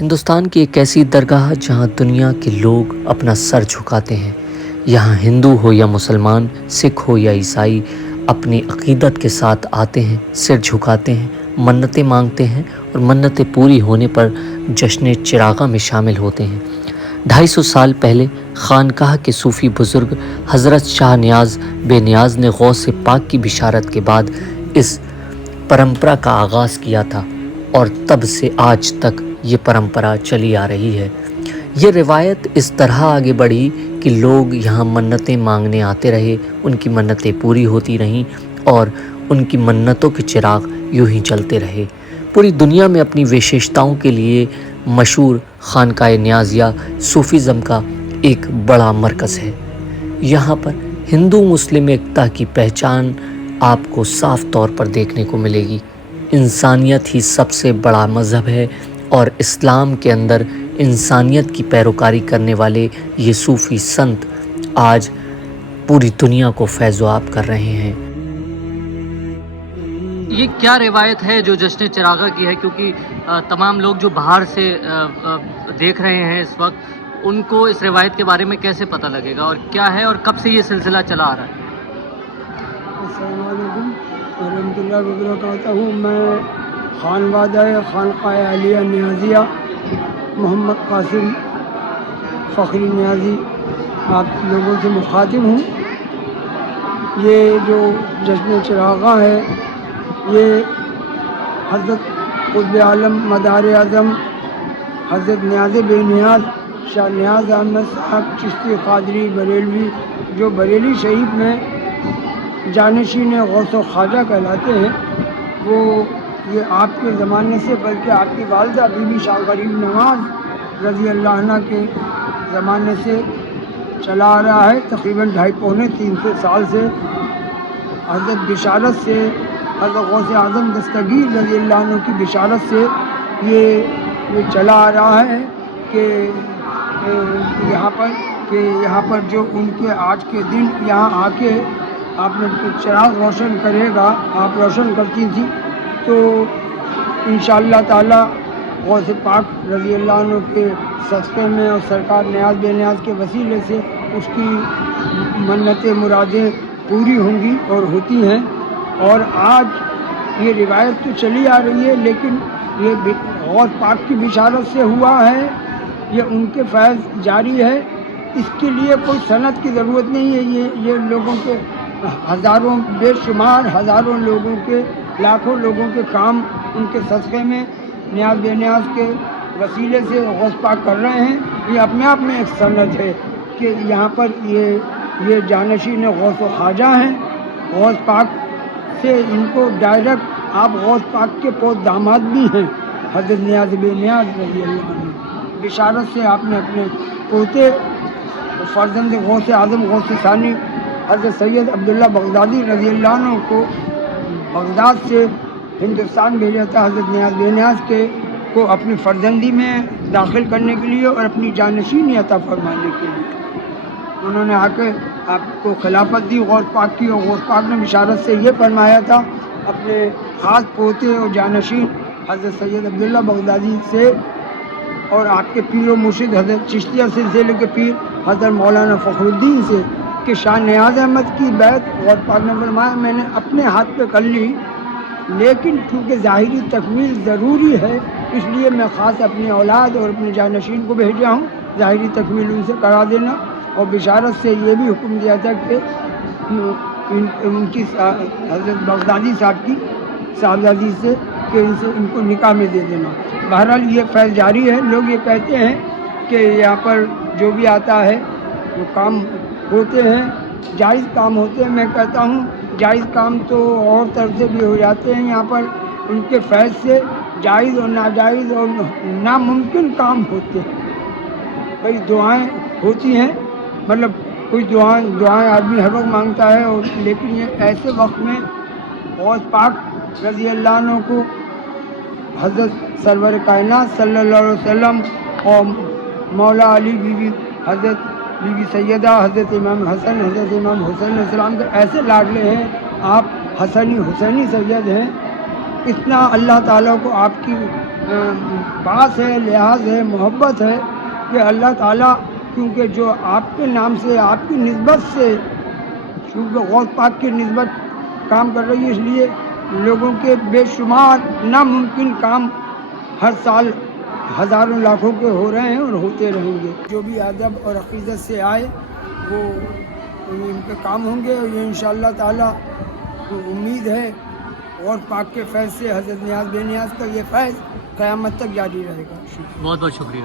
ہندوستان کی ایک ایسی درگاہ جہاں دنیا کے لوگ اپنا سر جھکاتے ہیں. یہاں ہندو ہو یا مسلمان، سکھ ہو یا عیسائی، اپنی عقیدت کے ساتھ آتے ہیں، سر جھکاتے ہیں، منتیں مانگتے ہیں اور منتیں پوری ہونے پر جشن چراغاں میں شامل ہوتے ہیں. 250 سال پہلے خانقاہ کے صوفی بزرگ حضرت شاہ نیاز بے نیاز نے غوث پاک کی بشارت کے بعد اس پرمپرا کا آغاز کیا تھا اور تب سے آج تک یہ پرمپرا چلی آ رہی ہے. یہ روایت اس طرح آگے بڑھی کہ لوگ یہاں منتیں مانگنے آتے رہے، ان کی منتیں پوری ہوتی رہیں اور ان کی منتوں کے چراغ یوں ہی چلتے رہے. پوری دنیا میں اپنی وشیشتاؤں کے لیے مشہور خانقاہ نیازیہ صوفیزم کا ایک بڑا مرکز ہے. یہاں پر ہندو مسلم ایکتا کی پہچان آپ کو صاف طور پر دیکھنے کو ملے گی. انسانیت ہی سب سے بڑا مذہب ہے اور اسلام کے اندر انسانیت کی پیروکاری کرنے والے یہ صوفی سنت آج پوری دنیا کو فیض و آب کر رہے ہیں. یہ کیا روایت ہے جو جشن چراغاں کی ہے؟ کیونکہ تمام لوگ جو باہر سے دیکھ رہے ہیں اس وقت، ان کو اس روایت کے بارے میں کیسے پتہ لگے گا اور کیا ہے اور کب سے یہ سلسلہ چلا آ رہا ہے؟ السلام علیکم ورحمۃ اللہ وبرکاتہ. میں خانوادہ خانقاہ عالیہ نیازیہ محمد قاسم فخری نیازی آپ لوگوں سے مخاطب ہوں. یہ جو جشن چراغاں ہے یہ حضرت قطب عالم مدار اعظم حضرت نیاز بے نیاز شاہ نیاز احمد صاحب چشتی قادری بریلوی، جو بریلی شریف میں جانشین غوث و خواجہ کہلاتے ہیں، وہ یہ آپ کے زمانے سے بلکہ آپ کی والدہ بی بی شاہ غریب نواز رضی اللہ عنہ کے زمانے سے چلا آ رہا ہے. تقریباً 250-300 سال سے حضرت بشارت سے، حضرت غوث اعظم دستگیر رضی اللہ عنہ کی بشارت سے یہ چلا آ رہا ہے کہ یہاں پر جو ان کے آج کے دن یہاں آ کے آپ نے چراغ روشن کرے گا، آپ روشن کرتی تھی، تو انشاءاللہ تعالی غوث پاک رضی اللہ عنہ کے صدقے میں اور سرکار نیاز بے نیاز کے وسیلے سے اس کی منتیں مرادیں پوری ہوں گی اور ہوتی ہیں. اور آج یہ روایت تو چلی آ رہی ہے لیکن یہ غوث پاک کی بشارت سے ہوا ہے، یہ ان کے فیض جاری ہے. اس کے لیے کوئی سند کی ضرورت نہیں ہے. یہ لوگوں کے ہزاروں بے شمار ہزاروں لوگوں کے لاکھوں لوگوں کے کام ان کے صدقے میں نیاز بے نیاز کے وسیلے سے غوث پاک کر رہے ہیں. یہ اپنے آپ میں ایک سند ہے کہ یہاں پر یہ جانشین غوث و خواجہ ہیں. غوث پاک سے ان کو ڈائریکٹ آپ غوث پاک کے پوت داماد بھی ہیں حضرت نیاز بے نیاز رضی اللہ عنہ. بشارت سے آپ نے اپنے پوتے فرزند غوث اعظم غوث ثانی حضرت سید عبداللہ بغدادی رضی اللہ عنہ کو بغداد سے ہندوستان بھیجا تھا حضرت نیاز بے نیاز کو اپنی فرزندی میں داخل کرنے کے لیے اور اپنی جانشینی عطا فرمانے کے لیے. انہوں نے آ کے آپ کو خلافت دی غوث پاک کی، اور غوث پاک نے بشارت سے یہ فرمایا تھا اپنے خاص پوتے اور جانشین حضرت سید عبداللہ بغدادی سے اور آپ کے پیر و مرشد حضرت چشتیہ سلسلے کے پیر حضرت مولانا فخر الدین سے کہ شاہ نیاز احمد کی بیعت غوث پاک نے فرمایا میں نے اپنے ہاتھ پہ کر لی، لیکن کیونکہ ظاہری تکمیل ضروری ہے اس لیے میں خاص اپنی اولاد اور اپنے جانشین کو بھیجا ہوں، ظاہری تکمیل ان سے کرا دینا. اور بشارت سے یہ بھی حکم دیا تھا کہ ان کی حضرت بغدادی صاحب کی صاحبزادی سے کہ ان کو نکاح میں دے دینا. بہرحال یہ فیض جاری ہے. لوگ یہ کہتے ہیں کہ یہاں پر جو بھی آتا ہے وہ کام ہوتے ہیں، جائز کام ہوتے ہیں. میں کہتا ہوں جائز کام تو اور طرف سے بھی ہو جاتے ہیں. یہاں پر ان کے فیض سے جائز اور ناجائز اور ناممکن کام ہوتے ہیں. کئی دعائیں ہوتی ہیں، مطلب کوئی دعائیں آدمی ہر وقت مانگتا ہے، اور لیکن یہ ایسے وقت میں غوث پاک رضی اللہ عنہ کو حضرت سرور کائنات صلی اللہ علیہ وسلم اور مولا علی حضرت بی بی سیدہ حضرت امام حسن حضرت امام حسین علیہ السلام کے ایسے لاڈلے ہیں. آپ حسنی حسینی سید ہیں. اتنا اللہ تعالیٰ کو آپ کی پاس ہے، لحاظ ہے، محبت ہے کہ اللہ تعالیٰ کیونکہ جو آپ کے نام سے، آپ کی نسبت سے، کیونکہ غوث پاک کی نسبت کام کر رہی ہے، اس لیے لوگوں کے بے شمار ناممکن کام ہر سال ہزاروں لاکھوں کے ہو رہے ہیں اور ہوتے رہیں گے. جو بھی ادب اور عقیدت سے آئے وہ ان کے کام ہوں گے، اور یہ انشاءاللہ تعالیٰ امید ہے اور پاک کے فیض سے حضرت نیاز بے نیاز کا یہ فیض قیامت تک جاری رہے گا. بہت بہت شکریہ.